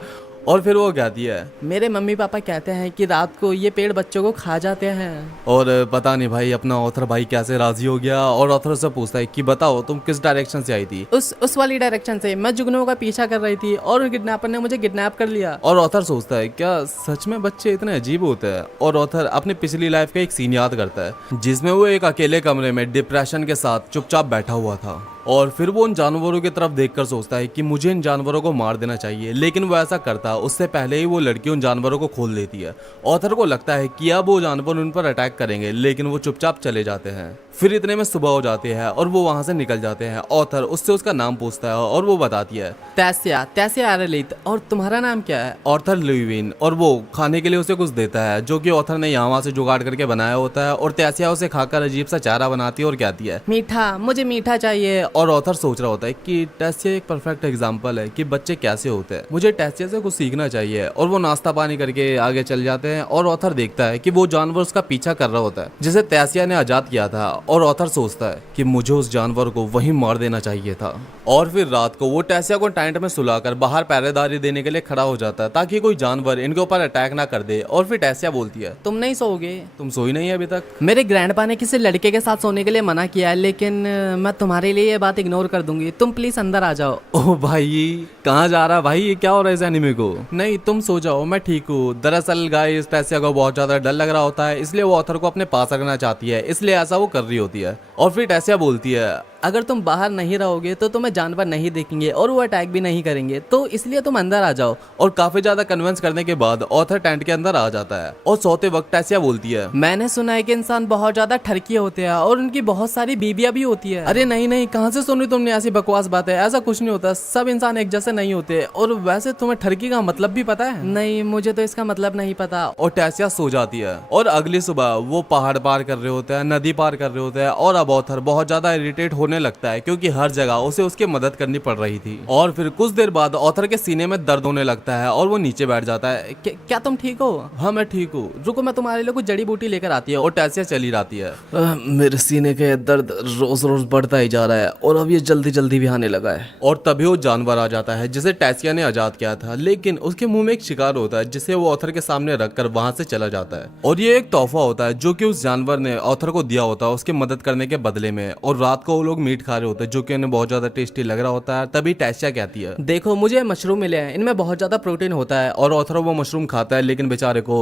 और फिर वो कहती है मेरे मम्मी पापा कहते हैं कि रात को ये पेड़ बच्चों को खा जाते हैं। और पता नहीं भाई अपना ऑथर भाई कैसे राजी हो गया। और ऑथर से पूछता है कि बताओ तुम किस डायरेक्शन से आई थी। उस वाली डायरेक्शन से। मैं जुगनुओं का पीछा कर रही थी और उन किडनैपर ने मुझे किडनैप कर लिया। और ऑथर सोचता है क्या सच में बच्चे इतने अजीब होते हैं। और ऑथर अपनी पिछली लाइफ का एक सीन याद करता है जिसमें वो एक अकेले कमरे में डिप्रेशन के साथ चुपचाप बैठा हुआ था। और फिर वो उन जानवरों की तरफ देखकर सोचता है कि मुझे इन जानवरों को मार देना चाहिए, लेकिन वो ऐसा करता उससे पहले ही वो लड़की उन जानवरों को खोल देती है। ऑथर को लगता है कि अब वो जानवर उन पर अटैक करेंगे, लेकिन वो चुपचाप चले जाते हैं। फिर इतने में सुबह हो जाती है और वो वहां से निकल जाते हैं। ऑथर उससे उसका नाम पूछता है और वो बताती है तैसिया आरलित। और तुम्हारा नाम क्या है? ऑथर लुईविन। और वो खाने के लिए उसे कुछ देता है जो कि ऑथर ने यहाँ वहाँ से जुगाड़ करके बनाया होता है। और तैसिया उसे खाकर अजीब सा चारा बनाती है और कहती है मीठा, मुझे मीठा चाहिए। और ऑथर सोच रहा होता है कि टैसिया एक परफेक्ट एग्जांपल है कि बच्चे कैसे होते हैं, मुझे टैसिया से कुछ सीखना चाहिए। और वो नाश्ता पानी करके आगे चल जाते हैं। और ऑथर देखता है कि वो जानवर उसका पीछा कर रहा होता है जिसे टैसिया ने आजाद किया था। और ऑथर सोचता है कि मुझे उस जानवर को वहीं मार देना चाहिए था। और फिर रात को वो टैसिया को टेंट में सुलाकर बाहर पहरेदारी देने के लिए खड़ा हो जाता है ताकि कोई जानवर इनके ऊपर अटैक ना कर दे। और फिर टैसिया बोलती है तुम नहीं सोओगे? तुम सोई नहीं है अभी तक? मेरे ग्रैंडपा ने किसी लड़के के साथ सोने के लिए मना किया है, लेकिन मैं तुम्हारे लिए ये बात इग्नोर कर दूंगी। तुम प्लीज अंदर आ जाओ। ओह भाई कहाँ जा रहा भाई, ये क्या हो रहा है इस एनिमे को? नहीं तुम सो जाओ, मैं ठीक हूँ। दरअसल गाइस टैसिया को बहुत ज्यादा डर लग रहा होता है, इसलिए वो ऑथर को अपने पास रखना चाहती है, इसलिए ऐसा वो कर रही होती है। और फिर टैसिया बोलती है अगर तुम बाहर नहीं रहोगे तो तुम्हें जानवर नहीं देखेंगे और वो अटैक भी नहीं करेंगे, तो इसलिए तुम अंदर आ जाओ। और काफी ज्यादा कन्विंस करने के बाद ऑथर टेंट के अंदर आ जाता है। और सोते वक्त टैसिया बोलती है मैंने सुना है कि इंसान बहुत ज्यादा ठरकी होते हैं और उनकी बहुत सारी बीबियां भी होती है। अरे नहीं, कहाँ से सुन रही तुमने ऐसी बकवास बात है? ऐसा कुछ नहीं होता, सब इंसान एक जैसे नहीं होते। और वैसे तुम्हें ठरकी का मतलब भी पता है? नहीं, मुझे तो इसका मतलब नहीं पता। और टैसिया सो जाती है। और अगली सुबह वो पहाड़ पार कर रहे होते हैं, नदी पार कर रहे होते हैं। और अब ऑथर बहुत ज्यादा इरिटेट होने लगता है क्योंकि हर जगह उसे उसकी मदद करनी पड़ रही थी। और फिर कुछ देर बाद ऑथर के सीने में दर्द होने लगता है और वो नीचे बैठ जाता है। क्या तुम ठीक हो? हाँ मैं ठीक हूँ, रुको मैं तुम्हारे लिए कुछ जड़ी बूटी लेकर आती है। और टैसिया चली जाती है। मेरे सीने के दर्द रोज रोज बढ़ता ही जा रहा है और अब ये जल्दी भी आने लगा है। और तभी वो जानवर आ जाता है जिसे टैसिया ने आजाद किया था, लेकिन उसके मुंह में एक शिकार होता है जिसे वो ऑथर के सामने रखकर वहां से चला जाता है। और ये एक तोहफा होता है जो कि उस जानवर ने ऑथर को दिया होता है उसकी मदद करने के बदले में। और रात को वो लोग मीट खा रहे होते हैं जो कि उन्हें बहुत ज्यादा टेस्टी लग रहा होता है। तभी टैसिया कहती है देखो मुझे मशरूम मिले हैं, इनमें बहुत ज्यादा प्रोटीन होता है। और ऑथर वो मशरूम खाता है, लेकिन बेचारे को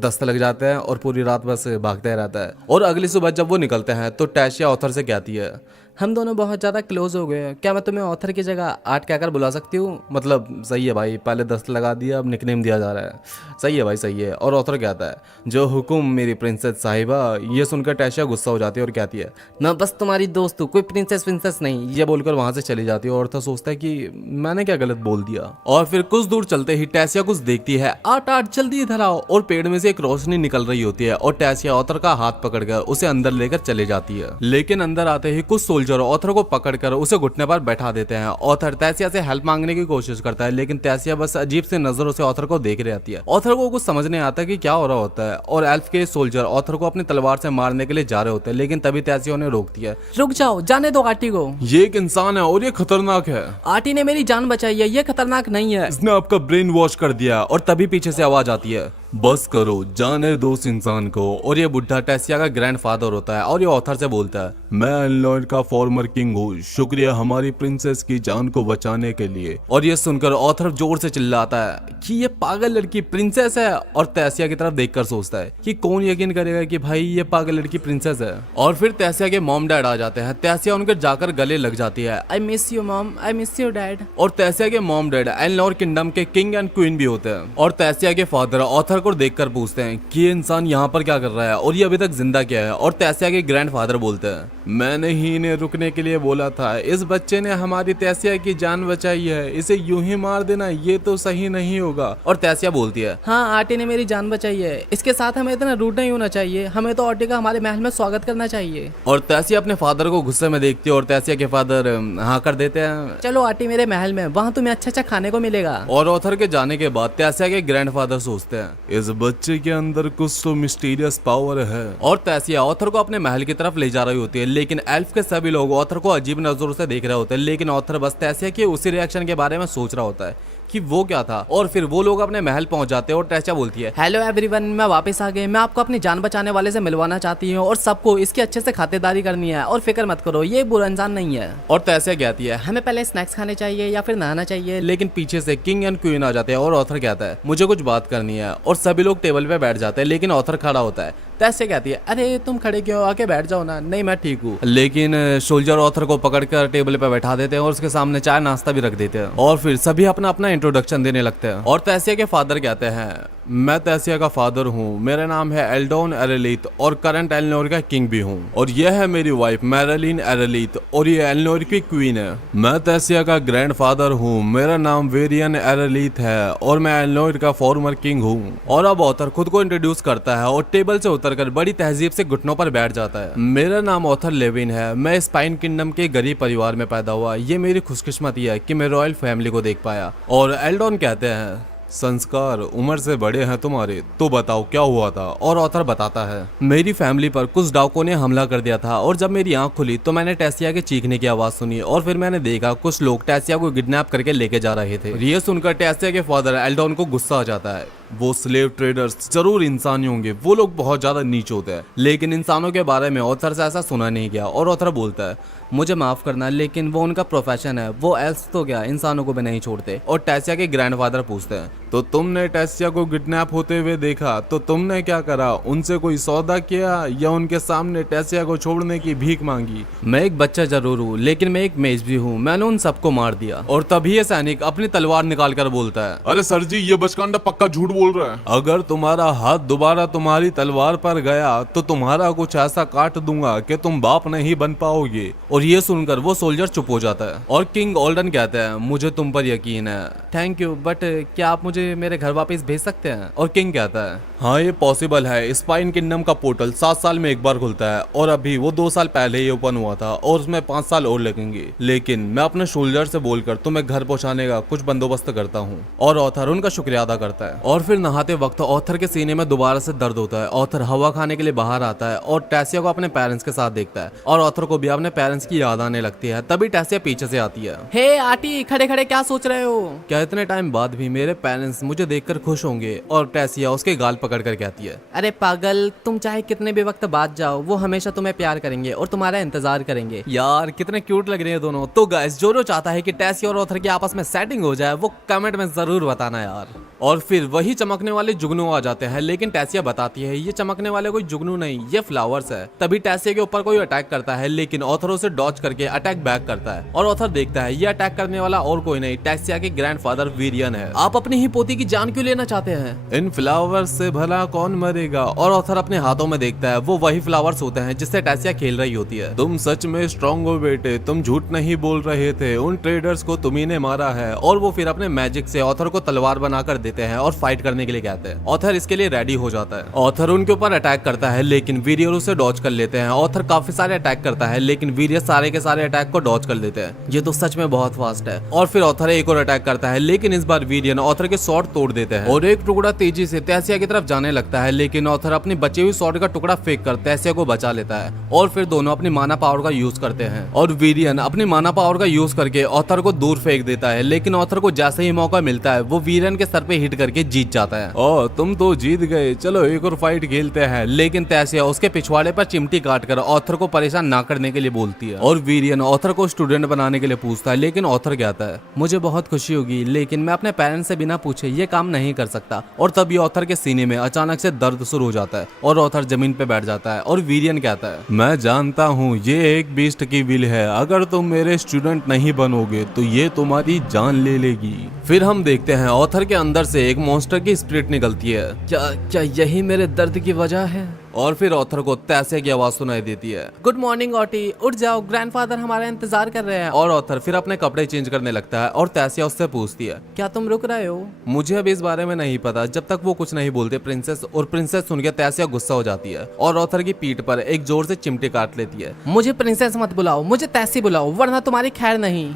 दस्त लग जाते हैं और पूरी रात बस भागते रहता है। और अगली सुबह जब वो निकलते हैं तो टैसिया ऑथर से कहती है हम दोनों बहुत ज्यादा क्लोज हो गए हैं, क्या मैं तुम्हें ऑथर की जगह आर्ट कहकर बुला सकती हूँ? मतलब सही है भाई, पहले दस्त लगा दिया अब निकनेम दिया जा रहा है। सही है भाई सही है। और ऑथर कहता है जो हुकुम मेरी प्रिंसेस साहिबा। ये सुनकर टैसिया गुस्सा हो जाती है और कहती है मैं बस तुम्हारी दोस्त हूँ, कोई प्रिंसेस नहीं। ये बोलकर वहां से चली जाती है। और ऑथर सोचता है कि मैंने क्या गलत बोल दिया। और फिर कुछ दूर चलते ही टैसिया कुछ देखती है। आट जल्दी इधर आओ। और पेड़ में से एक रोशनी निकल रही होती है और टैसिया ऑथर का हाथ पकड़कर उसे अंदर लेकर चले जाती है। लेकिन अंदर आते ही कुछ सोल्जर ऑथर को पकड़कर उसे घुटने पर बैठा देते हैं। ऑथर टैसिया से हेल्प मांगने की कोशिश करता है, लेकिन टैसिया बस अजीब से नजरों से ऑथर को देख रही आती है। ऑथर को कुछ समझ नहीं आता कि क्या हो रहा होता है। और एल्फ के सोल्जर ऑथर को अपनी तलवार से मारने के लिए जा रहे होते हैं, लेकिन तभी टैसिया उन्हें रोकती है। रुक जाओ, जाने दो आटी को। ये एक इंसान है और ये खतरनाक है। आटी ने मेरी जान बचाई है, ये खतरनाक नहीं है। इसने आपका ब्रेन वॉश कर दिया। और तभी पीछे से आवाज आती है बस करो, जाने दो उस इंसान को। और ये बुढ़ा टैसिया का ग्रैंडफादर होता है और ये ऑथर से बोलता है मैं एनलॉयड का फॉर्मर किंग हूँ, शुक्रिया हमारी प्रिंसेस की जान को बचाने के लिए। और ये सुनकर ऑथर जोर से चिल्लाता है कि ये पागल लड़की प्रिंसेस है। और टैसिया की तरफ देखकर सोचता है कि कौन यकीन करेगा कि भाई ये पागल लड़की प्रिंसेस है। और फिर टैसिया के मॉम डैड आ जाते हैं। टैसिया उनके जाकर गले लग जाती है। I miss you mom, I miss you dad. और टैसिया के मॉम डैड एनलॉर किंगडम के किंग एंड क्वीन भी होते हैं। और टैसिया के फादर ऑथर ऑथर को देखकर पूछते हैं कि ये इंसान यहाँ पर क्या कर रहा है और ये अभी तक जिंदा क्या है। और तैसिया के ग्रैंडफादर बोलते हैं, मैंने ही इन्हें रुकने के लिए बोला था, इस बच्चे ने हमारी तैसिया की जान बचाई है, इसे यूं ही मार देना ये तो सही नहीं होगा। और तैसिया बोलती है, हाँ आटी ने मेरी जान बचाई है, इसके साथ हमें इतना रूड नहीं होना चाहिए, हमें तो आटी का हमारे महल में स्वागत करना चाहिए। और तैसिया अपने फादर को गुस्से में देखती है और तैसिया के फादर हाँ कर देते हैं। चलो आटी मेरे महल में, वहाँ तुम्हें अच्छा अच्छा खाने को मिलेगा। और ऑथर के जाने के बाद तैसिया के ग्रैंडफादर सोचते हैं, इस बच्चे के अंदर कुछ तो मिस्टीरियस पावर है। और तैसिया ऑथर को अपने महल की तरफ ले जा रही होती है, लेकिन एल्फ के सभी लोग ऑथर को अजीब नजरों से देख रहे होते हैं। लेकिन ऑथर बस तैसिया के उसी रिएक्शन के बारे में सोच रहा होता है कि वो क्या था। और फिर वो लोग अपने महल पहुंच जाते हैं और तैसिया बोलती है, हेलो एवरीवन, मैं वापस आ गई। मैं आपको अपनी जान बचाने वाले से मिलवाना चाहती हूँ और सबको इसकी अच्छे से खातिरदारी करनी है। और फिक्र मत करो, ये बुरा इंसान नहीं है। और तैसिया कहती है, हमें पहले स्नैक्स खाने चाहिए या फिर नहाना चाहिए। लेकिन पीछे से किंग एंड क्वीन आ जाते हैं और ऑथर कहता है, मुझे कुछ बात करनी है। और सभी लोग टेबल पे बैठ जाते हैं, लेकिन ऑथर खड़ा होता है। तैसिया कहती है, अरे तुम खड़े क्यों, आके बैठ जाओ ना। नहीं मैं ठीक हूँ। लेकिन सोल्जर ऑथर को पकड़कर टेबल पे बैठा देते हैं और उसके सामने चाय नाश्ता भी रख देते हैं। और फिर सभी अपना अपना इंट्रोडक्शन देने लगते हैं। और तैसिया के फादर कहते हैं, मैं तैसिया का फादर हूँ, मेरा नाम है एल्डोन एरेलीथ और करंट एलनोर का किंग भी हूँ। और यह है मेरी वाइफ मैरिलीन एरेलीथ और ये एलनोर की क्वीन है। मैं तैसिया का ग्रैंडफादर हूँ, मेरा नाम वेरियन एरेलीथ है और मैं एलनोर का फॉर्मर किंग हूँ। और अब ऑथर खुद को इंट्रोड्यूस करता है और टेबल से उतरकर बड़ी तहजीब से घुटनों पर बैठ जाता है। मेरा नाम ऑथर लेविन है, मैं स्पाइन किंगडम के गरीब परिवार में पैदा हुआ। ये मेरी खुशकिस्मती है कि मैं रॉयल फैमिली को देख पाया। और एल्डोन कहते हैं, संस्कार उम्र से बड़े हैं तुम्हारे, तो बताओ क्या हुआ था। और ऑथर बताता है, मेरी फैमिली पर कुछ डाकुओं ने हमला कर दिया था और जब मेरी आंख खुली तो मैंने टैसिया के चीखने की आवाज सुनी और फिर मैंने देखा कुछ लोग टैसिया को किडनैप करके लेके जा रहे थे। ये सुनकर टैसिया के फादर एल्डोन को गुस्सा आ जाता है। वो स्लेव ट्रेडर्स जरूर इंसान ही होंगे, वो लोग बहुत ज्यादा नीच होते हैं। लेकिन इंसानों के बारे में ऑथर से ऐसा सुना नहीं गया। और ऑथर बोलता है, मुझे माफ करना लेकिन वो उनका प्रोफेशन है, वो एल्फ तो क्या इंसानों को भी नहीं छोड़ते। और टैसिया के ग्रैंडफादर पूछते हैं, तो तुमने टैसिया को किडनैप होते हुए देखा तो तुमने क्या करा, उनसे कोई सौदा किया या उनके सामने टैसिया को छोड़ने की भीख मांगी। मैं एक बच्चा जरूर हूँ लेकिन मैं एक मेज भी हूँ, मैंने उन सबको मार दिया। और तभी ये सैनिक अपनी तलवार निकाल कर बोलता है, अरे सर जी, ये बचकांडा पक्का झूठ बोल रहा है। अगर तुम्हारा हाथ दोबारा तुम्हारी तलवार पर गया तो तुम्हारा कुछ ऐसा काट दूंगा कि तुम बाप नहीं बन पाओगे। और ये सुनकर वो सोल्जर चुप हो जाता है। और किंग ऑल्डन कहते हैं, मुझे तुम पर यकीन है। थैंक यू, बट क्या आप मुझे मेरे घर वापस भेज सकते हैं। और किंग कहता है, हाँ ये पॉसिबल है। स्पाइन किंगडम का पोर्टल 7 साल में एक बार खुलता है और अभी वो 2 साल पहले ही ओपन हुआ था और उसमें 5 साल और लगेंगे। लेकिन मैं अपने सोल्जर से बोलकर तुम्हें घर पहुंचाने का कुछ बंदोबस्त करता हूँ। और ऑथर उनका शुक्रिया अदा करता है। और फिर नहाते वक्त ऑथर के सीने में दोबारा से दर्द होता है। ऑथर हवा खाने के लिए बाहर आता है और टैसिया को अपने पेरेंट्स के साथ देखता है और ऑथर को भी अपने पेरेंट्स की याद आने लगती है। तभी टैसिया पीछे से आती है। हे आटी, खड़े खड़े क्या सोच रहे हो। क्या इतने टाइम बाद भी मेरे पेरेंट्स मुझे देखकर खुश होंगे। और टैसिया उसके गाल पकड़ कर कहती है, अरे पागल, तुम चाहे कितने भी वक्त बाद जाओ, वो हमेशा तुम्हें प्यार करेंगे और तुम्हारा इंतजार करेंगे। यार कितने क्यूट लग रहे हैं दोनों। तो गाइस जो चाहता है कि टैसिया और ऑथर की आपस में सेटिंग हो जाए वो कमेंट में जरूर बताना यार। और फिर वही चमकने वाले जुगनू आ जाते हैं, लेकिन टैसिया बताती है ये चमकने वाले कोई जुगनू नहीं, ये फ्लावर्स है। तभी टैसिया के ऊपर कोई अटैक करता है लेकिन ऑथर उसे डॉज करके अटैक बैक करता है। और ऑथर देखता है ये अटैक करने वाला और कोई नहीं, टैसिया के ग्रैंडफादर वीरियन है। आप अपनी ही पोती की जान क्यों लेना चाहते हैं। इन फ्लावर्स से भला कौन मरेगा। और ऑथर अपने हाथों में देखता है, वो वही फ्लावर्स होते हैं जिससे टैसिया खेल रही होती है। तुम सच में स्ट्रांग हो बेटे, तुम झूठ नहीं बोल रहे थे, उन ट्रेडर्स को तुम्ही ने मारा है। और वो फिर अपने मैजिक से ऑथर को तलवार बनाकर देते हैं और फाइट करने के लिए कहते हैं। ऑथर इसके लिए रेडी हो जाता है। ऑथर उनके ऊपर अटैक करता है लेकिन वीरियर उसे डॉज कर लेते हैं। ऑथर काफी सारे अटैक करता है लेकिन वीरियर सारे के सारे अटैक को डॉज कर लेते हैं। ये तो सच में बहुत फास्ट है। और फिर ऑथर एक और अटैक करता है लेकिन इस बार वीरियन ऑथर के स्वॉर्ड तोड़ देते हैं और एक टुकड़ा तेजी से टैसिया की तरफ जाने लगता है। लेकिन ऑथर अपनी बची हुई स्वॉर्ड का टुकड़ा फेंक कर टैसिया को बचा लेता है और फिर दोनों अपनी माना पावर का यूज करते हैं। और वीरियन अपनी माना पावर का यूज करके ऑथर को दूर फेंक देता है। लेकिन ऑथर को जैसे ही मौका मिलता है वो वीरियन के सर पे हिट करके जीत जाता है। ओ तुम तो जीत गए, चलो एक और फाइट खेलते हैं। लेकिन टैसिया उसके पिछवाड़े पर चिमटी काटकर ऑथर को परेशान ना करने के लिए बोलती है। और वीरियन ऑथर को स्टूडेंट बनाने के लिए पूछता है लेकिन ऑथर कहता है, मुझे बहुत खुशी होगी लेकिन मैं अपने पेरेंट्स से बिना पूछे ये काम नहीं कर सकता। और तभी ऑथर के सीने में अचानक से दर्द शुरू हो जाता है और ऑथर जमीन पे बैठ जाता है। और वीरियन कहता है, मैं जानता हूँ ये एक बीस्ट की विल है, अगर तुम मेरे स्टूडेंट नहीं बनोगे तो ये तुम्हारी जान ले लेगी। फिर हम देखते हैं ऑथर के अंदर से एक मॉन्स्टर की स्पिरिट निकलती है। क्या क्या यही मेरे दर्द की वजह है? और फिर ऑथर को तैसिया की आवाज सुनाई देती है। गुड मॉर्निंग ऑटी, उठ जाओ, ग्रैंडफादर हमारा इंतजार कर रहे हैं। और ऑथर फिर अपने कपड़े चेंज करने लगता है और तैसिया उससे पूछती है, क्या तुम रुक रहे हो? मुझे अब इस बारे में नहीं पता। जब तक वो कुछ नहीं बोलते प्रिंसेस, और प्रिंसेस सुन के तैसिया गुस्सा हो जाती है और ऑथर की पीठ पर एक जोर से चिमटी काट लेती है। मुझे प्रिंसेस मत बुलाओ, मुझे तैसी बुलाओ, वरना तुम्हारी खैर नहीं।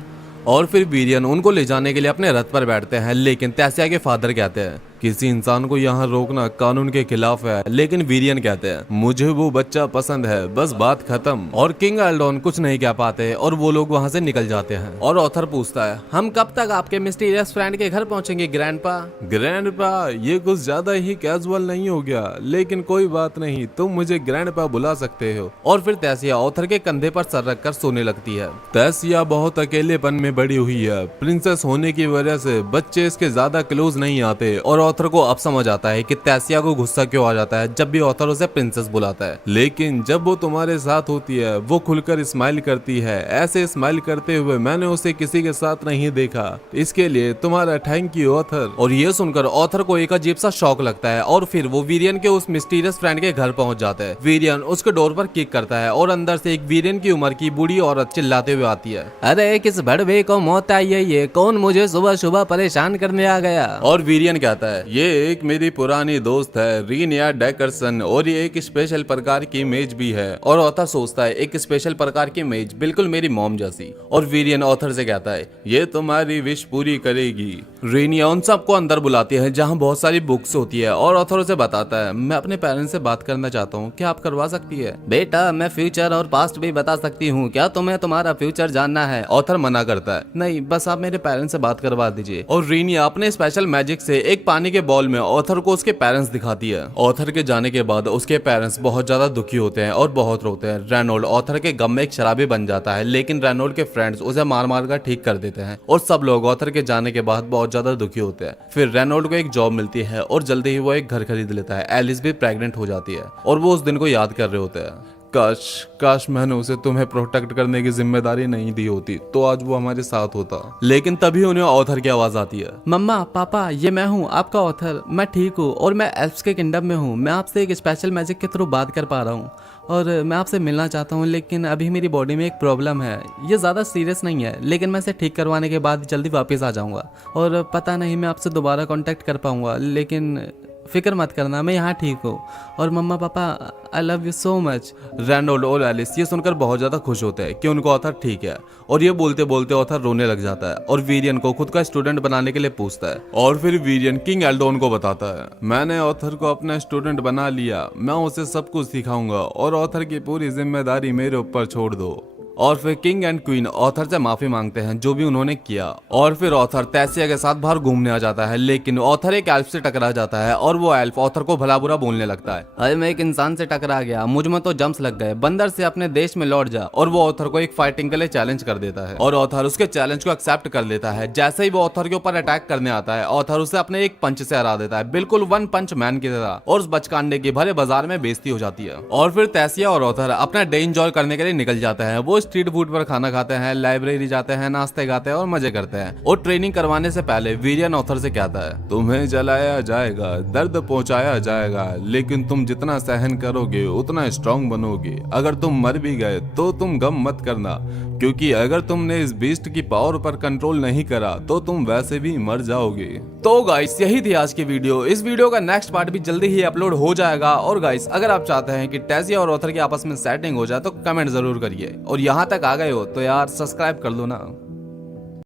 और फिर वीरियन उनको ले जाने के लिए अपने रथ पर बैठते हैं, लेकिन तैसिया के फादर कहते हैं किसी इंसान को यहाँ रोकना कानून के खिलाफ है। लेकिन वीरियन कहते हैं मुझे वो बच्चा पसंद है, बस बात खत्म। और किंग एल्डोन कुछ नहीं कह पाते और वो लोग वहाँ से निकल जाते हैं। और ऑथर पूछता है, हम कब तक आपके मिस्टीरियस फ्रेंड के घर पहुंचेंगे ग्रैंडपा? ग्रैंडपा, ये कुछ ज्यादा ही कैजुअल नहीं हो गया? लेकिन कोई बात नहीं, तुम मुझे ग्रैंडपा बुला सकते हो। और फिर तैसिया ऑथर के कंधे पर सर रखकर सोने लगती है। तैसिया बहुत अकेलेपन में बड़ी हुई है। प्रिंसेस होने की वजह से बच्चे इसके ज्यादा क्लोज नहीं आते। और ऑथर को अब समझ आता है कि तैसिया को गुस्सा क्यों आ जाता है जब भी ऑथर उसे प्रिंसेस बुलाता है। लेकिन जब वो तुम्हारे साथ होती है वो खुलकर स्माइल करती है। ऐसे स्माइल करते हुए मैंने उसे किसी के साथ नहीं देखा। इसके लिए तुम्हारा थैंक यू ऑथर। और ये सुनकर ऑथर को एक अजीब सा शौक लगता है और फिर वो वीरियन के उस मिस्टीरियस फ्रेंड के घर पहुंच जाता है। वीरियन उसके डोर पर किक करता है और अंदर से एक वीरियन की उम्र की बूढ़ी औरत चिल्लाते हुए आती है, अरे किस भड़वे को मौत आई है, ये कौन मुझे सुबह सुबह परेशान करने आ गया? और वीरियन कहता है, ये एक मेरी पुरानी दोस्त है रीनिया डेकरसन, और ये एक स्पेशल प्रकार की मेज भी है। और ऑथर सोचता है एक स्पेशल प्रकार की मेज, बिल्कुल मेरी मॉम जैसी। और वीरियन ऑथर से कहता है, ये तुम्हारी विश पूरी करेगी। रीनिया उन सबको अंदर बुलाती है जहाँ बहुत सारी बुक्स होती है और ऑथर उसे बताता है, मैं अपने पेरेंट्स से बात करना चाहता हूँ, क्या आप करवा सकती है? बेटा, मैं फ्यूचर और पास्ट भी बता सकती हूँ, क्या तुम्हें तुम्हारा फ्यूचर जानना है? ऑथर मना करता है, नहीं बस आप मेरे पेरेंट्स से बात करवा दीजिए। और रीनिया अपने स्पेशल मैजिक से एक पानी के बॉल में ऑथर को उसके पेरेंट्स दिखाती है। ऑथर के जाने के बाद उसके पेरेंट्स बहुत ज्यादा दुखी होते हैं और बहुत रोते हैं। रेनोल्ड ऑथर के गम में एक शराबी बन जाता है, लेकिन रेनोल्ड के फ्रेंड्स उसे मार मार कर ठीक कर देते हैं और सब लोग ऑथर के जाने के बाद बहुत ज्यादा दुखी होते हैं। फिर रेनोल्ड को एक जॉब मिलती है और जल्दी ही वो एक घर खरीद लेता है। एलिस भी प्रेग्नेंट हो जाती है और वो उस दिन को याद कर रहे होते हैं। काश मैंने उसे तुम्हें प्रोटेक्ट करने की जिम्मेदारी नहीं दी होती, तो आज वो हमारे साथ होता। लेकिन तभी उन्हें ऑथर की आवाज आती है, मम्मा पापा, ये मैं हूँ आपका ऑथर, मैं ठीक हूँ और मैं एल्फ्स के किंगडम में हूँ। मैं आपसे एक स्पेशल मैजिक के थ्रू बात कर पा रहा हूँ और मैं आपसे मिलना चाहता हूँ, लेकिन अभी मेरी बॉडी में एक प्रॉब्लम है। ये ज़्यादा सीरियस नहीं है, लेकिन मैं इसे ठीक करवाने के बाद जल्दी वापस आ जाऊँगा और पता नहीं मैं आपसे दोबारा कांटेक्ट कर पाऊँगा, लेकिन फिक्र मत करना, मैं यहाँ ठीक हूँ। और मम्मा पापा, I love you so much. Reynold और एलिस ये सुनकर बहुत ज्यादा खुश होते हैं कि उनको ऑथर ठीक है। और ये बोलते बोलते ऑथर रोने लग जाता है और वीरियन को खुद का स्टूडेंट बनाने के लिए पूछता है। और फिर वीरियन किंग एल्डोन को बताता है, मैंने ऑथर को अपना स्टूडेंट बना लिया, मैं उसे सब कुछ सिखाऊंगा और ऑथर की पूरी जिम्मेदारी मेरे ऊपर छोड़ दो। और फिर किंग एंड क्वीन ऑथर से माफी मांगते हैं जो भी उन्होंने किया। और फिर ऑथर तैसिया के साथ बाहर घूमने आ जाता है, लेकिन ऑथर एक एल्फ से टकरा जाता है और वो एल्फ ऑथर को भला बुरा बोलने लगता है, अरे मैं एक इंसान से टकरा गया, मुझ में तो जम्स लग गए, बंदर से अपने देश में लौट जा। और वो ऑथर को एक फाइटिंग के लिए चैलेंज कर देता है और ऑथर उसके चैलेंज को एक्सेप्ट कर लेता है। जैसे ही वो ऑथर के ऊपर अटैक करने आता है, ऑथर उसे अपने एक पंच से हरा देता है, बिल्कुल वन पंच मैन की तरह, और उस बचकांडे की भरे बाजार में बेइज्जती हो जाती है। और फिर तैसिया और ऑथर अपना डे एंजॉय करने के लिए निकल जाते हैं। वो स्ट्रीट फूड पर खाना खाते हैं, लाइब्रेरी जाते हैं, नाश्ते गाते हैं और मजे करते हैं। और ट्रेनिंग करवाने से पहले वीरियन ऑथर से कहता है, तुम्हें जलाया जाएगा, दर्द पहुंचाया जाएगा, लेकिन तुम जितना सहन करोगे उतना स्ट्रांग बनोगे। अगर तुम मर भी गए तो तुम गम मत करना, क्योंकि अगर तुमने इस बीस्ट की पावर पर कंट्रोल नहीं करा तो तुम वैसे भी मर जाओगे। तो गाइस यही थी आज की वीडियो। इस वीडियो का नेक्स्ट पार्ट भी जल्दी ही अपलोड हो जाएगा। और गाइस अगर आप चाहते हैं कि तैसिया और ऑथर की आपस में सेटिंग हो जाए तो कमेंट जरूर करिए। और यहाँ तक आ गए हो तो यार सब्सक्राइब कर लो ना।